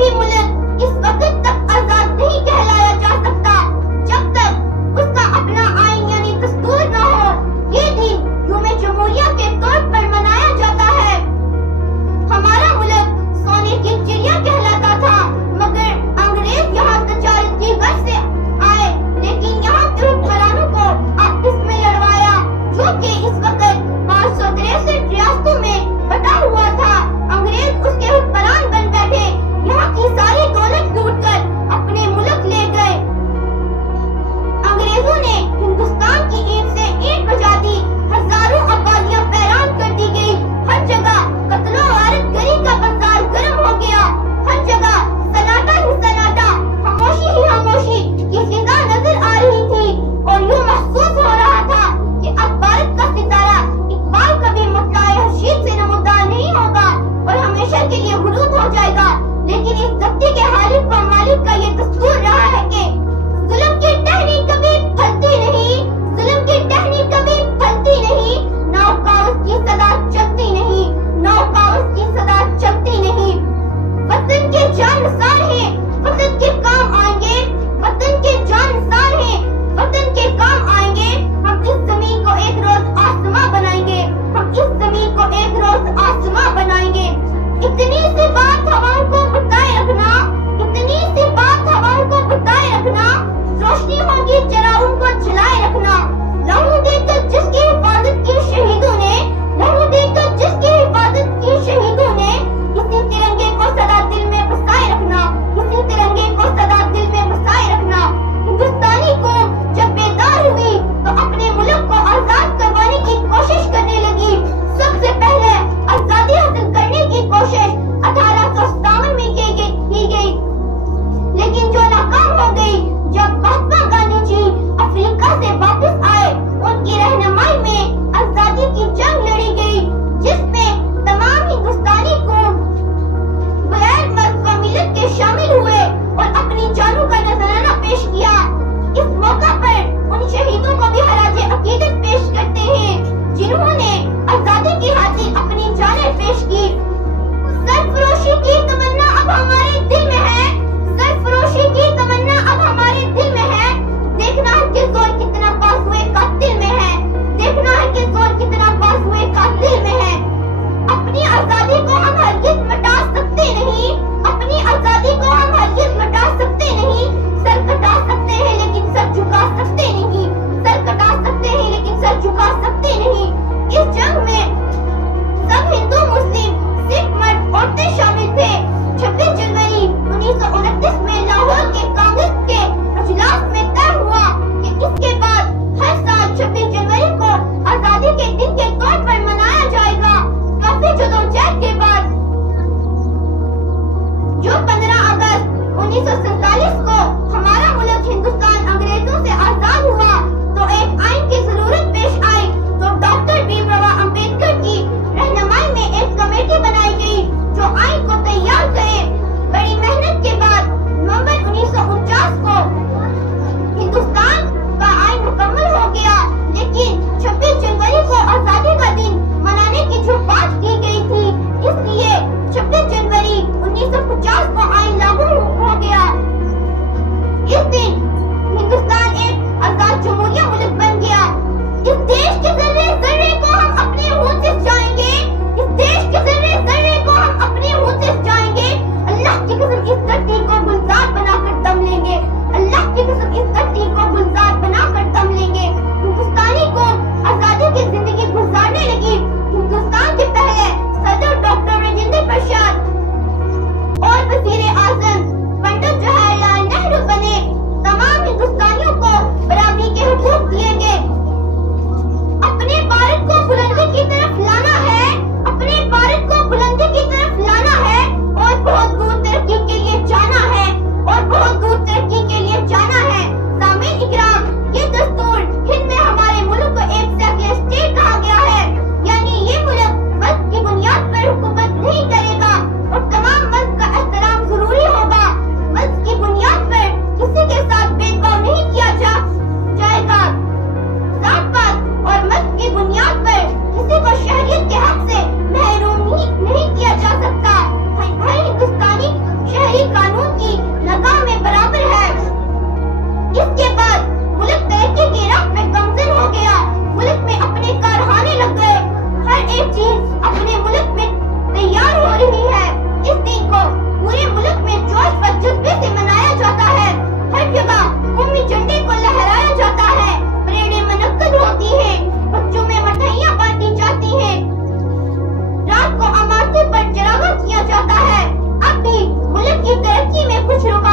بھی ملک اس وقت تک آزاد نہیں کہلایا جا سکتا جب تک اس کا اپنا آئین یعنی دستور نہ ہو۔ یہ دن یوم جمہوریہ کے طور پر منایا جاتا ہے۔ ہمارا ملک سونے کی چڑیا کہلاتا تھا، مگر انگریز یہاں تجارت کی غرض سے آئے، لیکن یہاں کے حکمرانوں کو آپس میں لڑوایا، جو کہ اس وقت 563 ریاستوں میں بٹا ہوا تھا۔ انگریز اس کے حکمران بن بیٹھے، یہاں کی ساری دولت لوٹ کر اپنے ملک لے گئے۔ انگریزوں نے ہندوستان کی اینٹ سے اینٹ بجا دی، ہزاروں آبادیاں ویران کر دی گئی، ہر جگہ قتل و غارت گری کا بازار گرم ہو گیا، ہر جگہ سناٹا ہی سناٹا، خاموشی ہی خاموشی کی فضا نظر آ رہی تھی، اور یوں محسوس ہو رہا تھا کہ اب بھارت کا ستارہ اقبال کبھی مطلع حشید سے نمودار نہیں ہوگا اور ہمیشہ کے لیے غروب ہو جائے گا۔ لیکن اس دھرتی کے خالق و مالک کا یہ دستور رہا ہے کہ ظلم کی ٹہنی کبھی پھلتی نہیں، ظلم کی ٹہنی کبھی پھلتی نہیں، نو کاؤس کی صدا چلتی نہیں، نو کاؤس کی صدا چلتی نہیں۔ وطن کے جان نثار ہیں، وطن کے کام آئیں گے، وطن کے جان نثار ہیں، وطن کے کام آئیں گے۔ ہم اس زمین کو ایک روز آسماں بنائیں گے، ہم اس زمین کو ایک روز آسماں بنائیں گے۔ اتنی سی بات ہواؤں کو بتائے رکھنا، اتنی سی بات ہواؤں کو بتائے رکھنا، روشنی ہوگی چراغوں کو جلائے رکھنا۔ لہو دے کر جس کی حفاظت کی شہیدوں نے، لہو دے کر جس کی حفاظت کی شہیدوں نے، اسی ترنگے کو سدا دل میں بسائے رکھنا، اسی ترنگے کو سدا دل میں بسائے رکھنا۔ ہندوستانی قوم جب بیدار ہوئی تو اپنے ملک کو آزاد کروانے کی کوشش کرنے لگی۔ سب سے پہلے آزادی حاصل کرنے کی کوشش 1857 میں کی گئی، لیکن جو ناکام ہو گئی۔ جب مہاتما گاندھی جی افریقہ سے واپس آئے، ان کی رہنمائی میں آزادی کی جنگ لڑی گئی، جس میں تمام ہندوستانی قوم بغیر مرد و ملت کے شامل ہوئے اور اپنی جانوں کا نذرانہ پیش کیا۔ اس موقع پر ان شہیدوں کو بھی خراج عقیدت پیش کرتے ہیں جنہوں نے آزادی کی خاطر اپنی جانیں پیش کی۔ سرفروشی کی تمنا اب ہمارے دل میں ہے، سرفروشی کی تمنا اب ہمارے دل میں ہے۔ دیکھنا ہے کہ زور کتنا بازوئے قاتل میں ہے، دیکھنا ہے کہ زور کتنا بازوئے قاتل میں ہے۔ اپنی آزادی کو ہم ہرگز مٹا سکتے نہیں، اپنی آزادی کو ہم ہرگز مٹا سکتے نہیں۔ سر کٹا سکتے ہیں لیکن سر جھکا سکتے نہیں، سر کٹا سکتے ہیں لیکن سر جھکا سکتے نہیں۔ اس جنگ میں سب ہندو مسلم سکھ مرد عورتیں شامل تھے۔ 26 جنوری 1929 میں لاہور کے کانگریس کے اجلاس میں طے ہوا کہ اس کے بعد ہر سال 26 جنوری کو آزادی کے دن کے طور پر منایا جائے گا۔ کافی جدوجہد کے بعد جو 15 اگست 1947 کو ہمارا ملک ہندوستان انگریزوں سے آزاد ہوا تو ایک آئین کی ضرورت پیش آئی، تو ڈاکٹر بھیم راؤ امبیڈکر کی رہنمائی میں ایک کمیٹی بنائی گئی جو آئین کو تیار کرے۔ بڑی محنت کے بعد نومبر 1949 کو ہندوستان کا آئین مکمل ہو گیا، لیکن 26 جنوری کو آزادی کا دن منانے کی جو بات کی گئی تھی، اس لیے 26 جنوری 1950 کو آئین لاگو ہو گیا۔ اس دن ہندوستان ایک آزاد جمہوریہ ملک بن گیا۔ اس دیش کے ذرے ذرے کو ہم اپنے ہونٹ سے سجائیں گے، اس دیش کے ذرے ذرے کو ہم اپنے ہونٹ سے سجائیں گے۔ اللہ کی قسم اس دھرتی کو گلزار بنا کر دم لیں گے، اللہ کی قسم اس دھرتی کو گلزار بنا کر دم لیں گے۔ ہندوستانی قوم آزادی کی زندگی گزارنے لگی۔ ہندوستان کے پہلے صدر ڈاکٹر راجندر پرساد اور وزیر اعظم پنڈت جواہر لال نہرو بنے۔ تمام ہندوستانیوں کو برابری کے حقوق دیے گئے۔ اپنے بھارت کو بلندی کی طرف لانا ہے، اپنے بھارت کو بلندی کی طرف لانا ہے، اور بہت دور ترقی کے لیے جانا ہے، اور قانون کی نگاہ میں برابر ہے۔ اس کے بعد ملک ترقی کی راہ میں گامزن ہو گیا، ملک میں اپنے کارخانے لگ گئے، ہر ایک چیز اپنے ملک میں تیار ہو رہی ہے۔ اس دن کو پورے ملک میں جوش و جذبے سے منایا جاتا ہے، ہر جگہ قومی جھنڈے کو لہرایا جاتا ہے، پریڈیں منعقد ہوتی ہیں، بچوں میں مٹھائیاں بانٹی جاتی ہیں، رات کو عمارتوں پر چراغاں کیا جاتا ہے۔ اب بھی ملک کی ترقی میں کچھ رکاوٹ